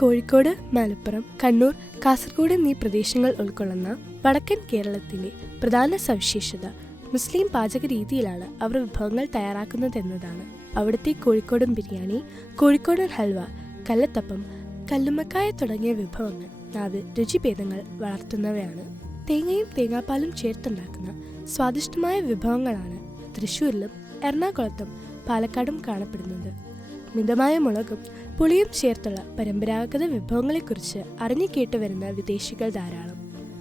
കോഴിക്കോട് മലപ്പുറം കണ്ണൂർ കാസർഗോഡ് എന്നീ പ്രദേശങ്ങൾ ഉൾക്കൊള്ളുന്ന വടക്കൻ കേരളത്തിലെ പ്രധാന സവിശേഷത മുസ്ലിം പാചക രീതിയിലാണ് അവർ വിഭവങ്ങൾ തയ്യാറാക്കുന്നതെന്നതാണ് അവിടുത്തെ കോഴിക്കോടൻ ബിരിയാണി കോഴിക്കോടൻ ഹൽവ കല്ലത്തപ്പം കല്ലുമ്മക്കായ തുടങ്ങിയ വിഭവങ്ങൾ നാവിൽ രുചിഭേദങ്ങൾ വളർത്തുന്നവയാണ്. തേങ്ങയും തേങ്ങാപ്പാലും ചേർത്തുണ്ടാക്കുന്ന സ്വാദിഷ്ടമായ വിഭവങ്ങളാണ് തൃശ്ശൂരിലും എറണാകുളത്തും പാലക്കാടും കാണപ്പെടുന്നത്. മിതമായ മുളകും പുളിയും ചേർത്തുള്ള പരമ്പരാഗത വിഭവങ്ങളെക്കുറിച്ച് അറിഞ്ഞു കേട്ടു വരുന്ന വിദേശികൾ ധാരാളം.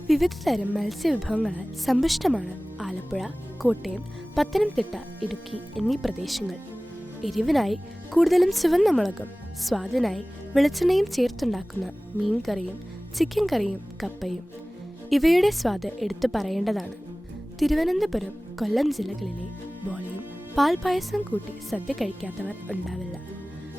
വിവിധ തരം മത്സ്യവിഭവങ്ങളാൽ സമ്പുഷ്ടമാണ് ആലപ്പുഴ കോട്ടയം പത്തനംതിട്ട ഇടുക്കി എന്നീ പ്രദേശങ്ങൾ. എരിവിനായി കൂടുതലും ചുവന്ന മുളകും സ്വാദിനായി വെളിച്ചെണ്ണയും ചേർത്തുണ്ടാക്കുന്ന മീൻ കറിയും ചിക്കൻ കറിയും കപ്പയും. ഇവയുടെ സ്വാദ് എടുത്തു പറയേണ്ടതാണ്. തിരുവനന്തപുരം കൊല്ലം ജില്ലകളിലെ ബോളിയും പാൽപായസം കൂട്ടി സദ്യ കഴിക്കാത്തവർ ഉണ്ടാവില്ല.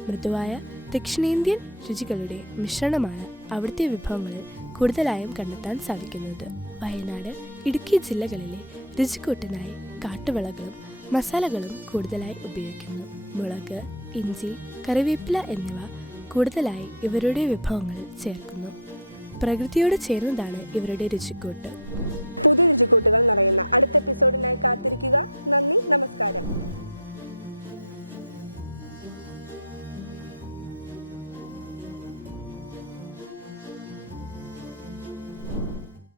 മൃദുവായ ദക്ഷിണേന്ത്യൻ രുചികളുടെ മിശ്രണമാണ് അവിടുത്തെ വിഭവങ്ങളിൽ കൂടുതലായും കണ്ടെത്താൻ സാധിക്കുന്നത്. വയനാട് ഇടുക്കി ജില്ലകളിലെ രുചിക്കൂട്ടിനായി കാട്ടുവിളകളും മസാലകളും കൂടുതലായി ഉപയോഗിക്കുന്നു. മുളക് ഇഞ്ചി കറിവേപ്പില എന്നിവ കൂടുതലായി ഇവരുടെ വിഭവങ്ങളിൽ ചേർക്കുന്നു. പ്രകൃതിയോട് ചേർന്നതാണ് ഇവരുടെ രുചിക്കൂട്ട്.